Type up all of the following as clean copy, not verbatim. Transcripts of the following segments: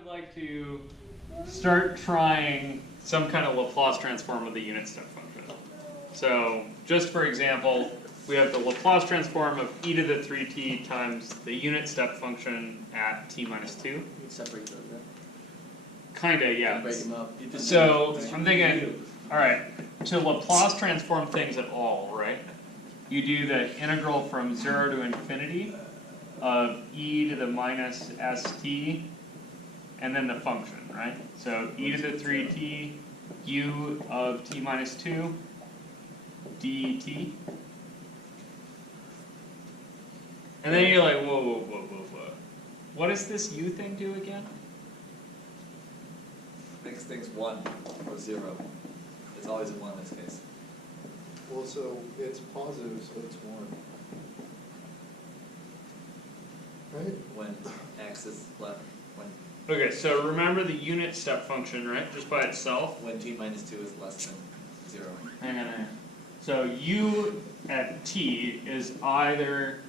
would like to start trying some kind of Laplace transform of the unit step function. So, just for example, we have the Laplace transform of e to the 3t times the unit step function at t minus 2. You can separate those, right? Kinda, yeah. Break them up. So, I'm thinking, alright, to Laplace transform things at all, right? You do the integral from 0 to infinity of e to the minus st, and then the function, right? So e to the 3t, u of t minus 2, dt. And then you're like, whoa. What does this u thing do again? Makes things 1 or 0. It's always a 1 in this case. Well, so it's positive, so it's 1. Right? When x is left, when Okay, so remember the unit step function, right? Just by itself. when t minus 2 is less than 0. Hang on. So u at t is either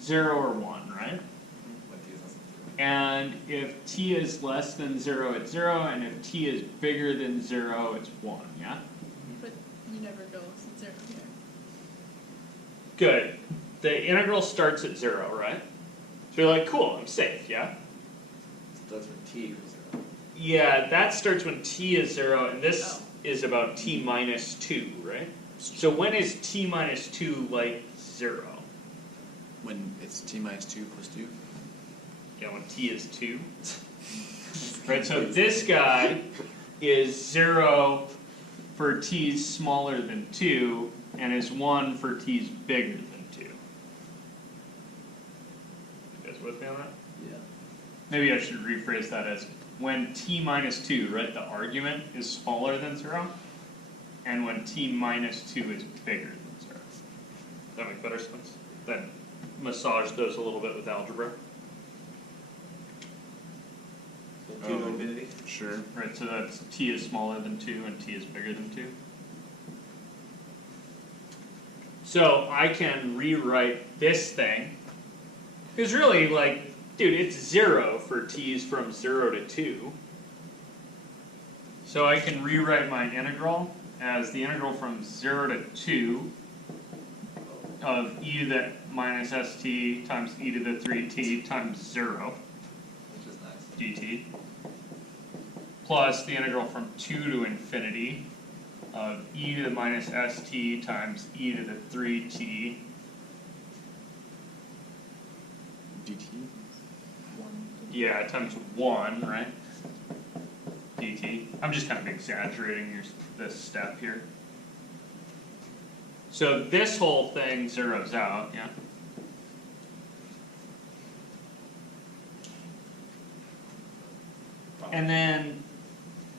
0 or 1, right? When t is less than 0. And if t is less than 0, it's 0, and if t is bigger than 0, it's 1, yeah? But you never go 0 here. Good. The integral starts at 0, right? So you're like, cool, I'm safe, yeah? So that's when t equals 0. Yeah, that starts when t is 0, and this is about t minus 2, right? So when is t minus 2 like 0? When it's t minus 2 plus 2? Yeah, when t is 2. Right, so this guy is 0 for t's smaller than 2, and is 1 for t's bigger than 2. You guys with me on that? Yeah. Maybe I should rephrase that as when t minus 2, right, the argument is smaller than 0, and when t minus 2 is bigger than 0. Does that make better sense? Then massage those a little bit with algebra. So 2 to infinity? Sure. Right, so that's t is smaller than 2 and t is bigger than 2. So I can rewrite this thing, because really, like, dude, it's 0 for t's from 0 to 2. So I can rewrite my integral as the integral from 0 to 2 of e to the minus st times e to the 3t times 0 Which is nice. dt, plus the integral from 2 to infinity of e to the minus st times e to the 3t dt? yeah, times 1, right? dt. I'm just kind of exaggerating this step here. So this whole thing zeroes out, yeah? And then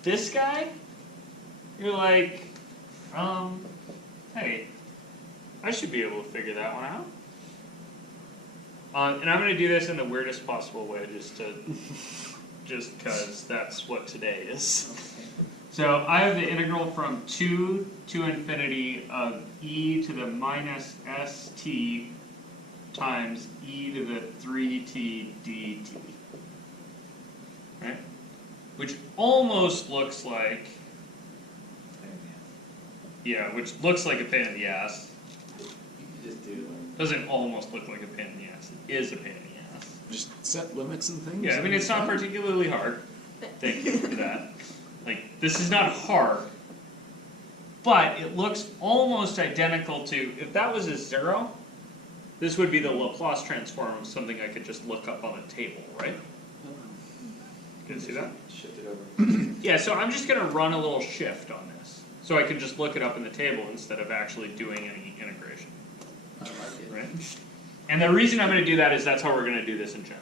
this guy, you're like, hey, I should be able to figure that one out. And I'm going to do this in the weirdest possible way, just because that's what today is. So I have the integral from 2 to infinity of e to the minus st times e to the 3t dt. Right? Which almost looks like, yeah, which looks like a pain in the ass. You can just do Doesn't almost look like a pain in the ass. It is a pain in the ass. Just set limits and things? Yeah, I mean, it's not particularly hard. Thank you for that. Like, this is not hard, but it looks almost identical to, if that was a 0, this would be the Laplace transform of something I could just look up on a table, right? Can you see that? shift it over. Yeah, so I'm just going to run a little shift on this, so I can just look it up in the table instead of actually doing any integration, I like it. right? And the reason I'm going to do that is that's how we're going to do this in general.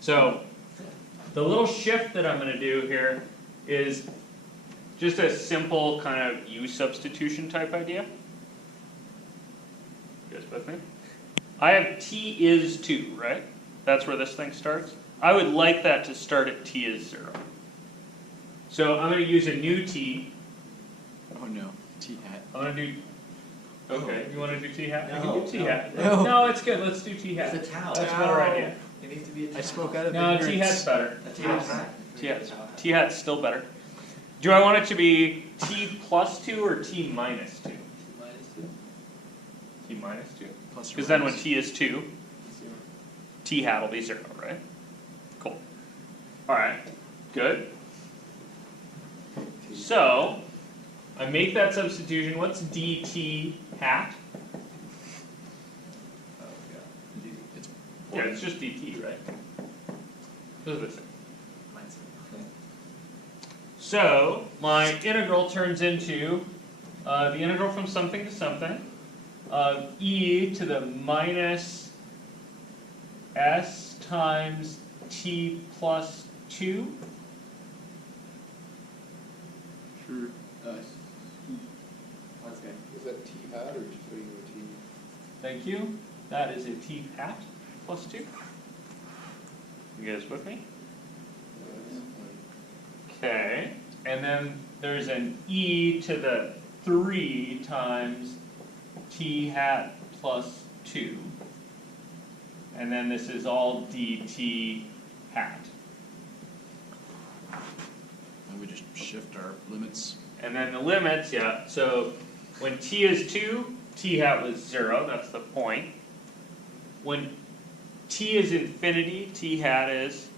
So, the little shift that I'm going to do here is just a simple kind of u substitution type idea. You guys with me? I have t is 2, right? That's where this thing starts. I would like that to start at t is 0. So I'm going to use a new t. Oh no, t hat. I'm going to do. Okay, you want to do t hat? No, You can do t hat. no. No, it's good. Let's do t hat. It's a towel. That's a better idea. It needs to be a I spoke out of No, ignorance. T hat's better. A T hat, right? T hat's still better. Do I want it to be T plus 2 or T minus 2? Minus 2. T minus 2? Plus or Because then when minus. T is 2, 0. T hat will be 0, right? Cool. Alright, good. So, I make that substitution. What's dt hat? Oh, yeah. D. It's Yeah, it's just dt, right? Those are the same. Minus 1. So, my integral turns into the integral from something to something of e to the minus s times t plus 2. Sure. That's good. Is that T hat or just putting a T? Thank you. That is a t hat plus 2. You guys with me? Okay. And then there's an e to the 3 times t hat plus 2. And then this is all dt hat. And we just shift our limits. And then the limits, yeah, so when t is 2, t hat was 0, that's the point. When t is infinity, t hat is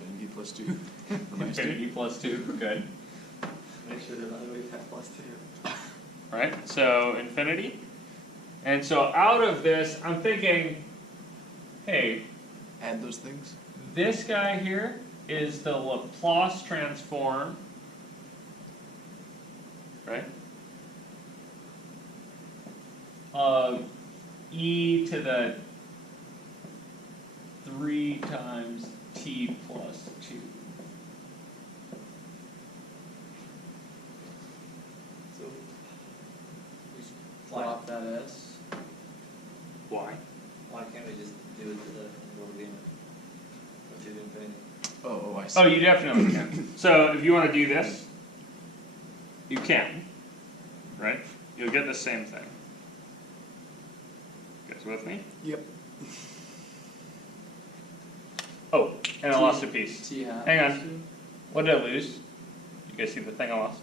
Infinity plus 2. Or minus 2. infinity plus 2, good. Make sure to evaluate that plus 2. Right, so infinity. And so out of this, I'm thinking, hey, Add those things. this guy here is the Laplace transform, right, of e to the 3 times t plus 2. So, we should flop that S. Why? Why can't we just do it to the integral again? To the infinity. Oh, I see. Oh, you definitely can. So if you want to do this, you can, right? You'll get the same thing. You guys with me? Yep. Oh, and I lost a piece. T hat. Hang plus on. 2. What did I lose? You guys see the thing I lost?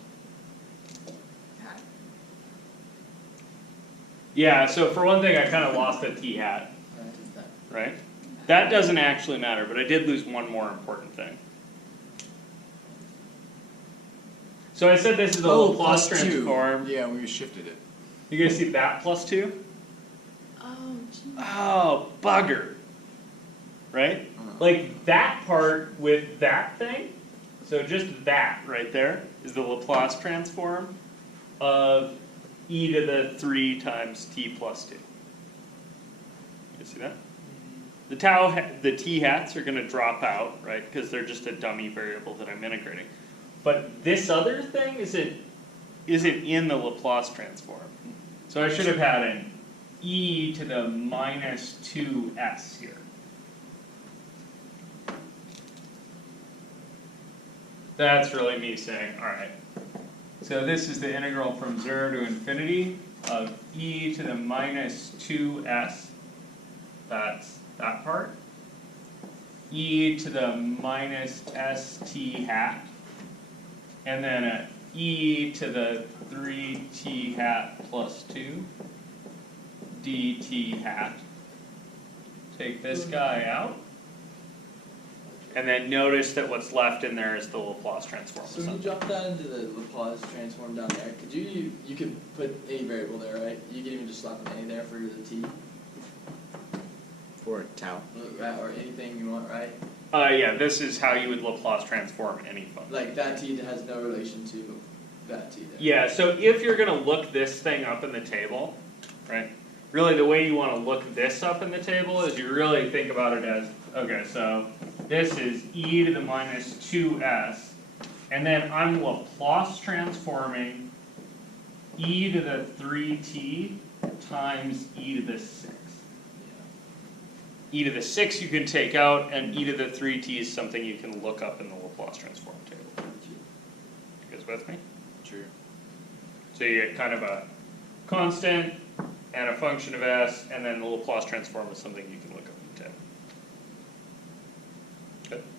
Hat. Yeah, so for one thing, I kind of lost the t hat, Alright. Just that. right? That doesn't actually matter, but I did lose one more important thing. So I said this is a Oh, Laplace plus 2. transform. Yeah, we shifted it. You guys see that plus 2? Oh, geez. Oh, bugger. Right? Like that part with that thing, so just that right there is the Laplace transform of e to the 3 times t plus 2. You see that? The t hats are going to drop out, right, because they're just a dummy variable that I'm integrating. But this other thing isn't in the Laplace transform. So I should have had an e to the minus 2s here. That's really me saying, alright, so this is the integral from 0 to infinity of e to the minus 2s, that's that part, e to the minus st hat, and then a e to the 3t hat plus 2, dt hat. Take this guy out. And then notice that what's left in there is the Laplace transform. So when you drop that into the Laplace transform down there, could you could put any variable there, right? You could even just slap an a there for the t, For tau. or anything you want, right? Yeah, this is how you would Laplace transform any function. Like that t has no relation to that t there. Yeah, so if you're going to look this thing up in the table, right, really the way you want to look this up in the table is you really think about it as, okay, so this is e to the minus 2s, and then I'm Laplace transforming e to the 3t times e to the 6. E to the 6 you can take out, and e to the 3t is something you can look up in the Laplace transform table. You guys with me? Sure. So you get kind of a constant and a function of s, and then the Laplace transform is something you can look up in the table. Good.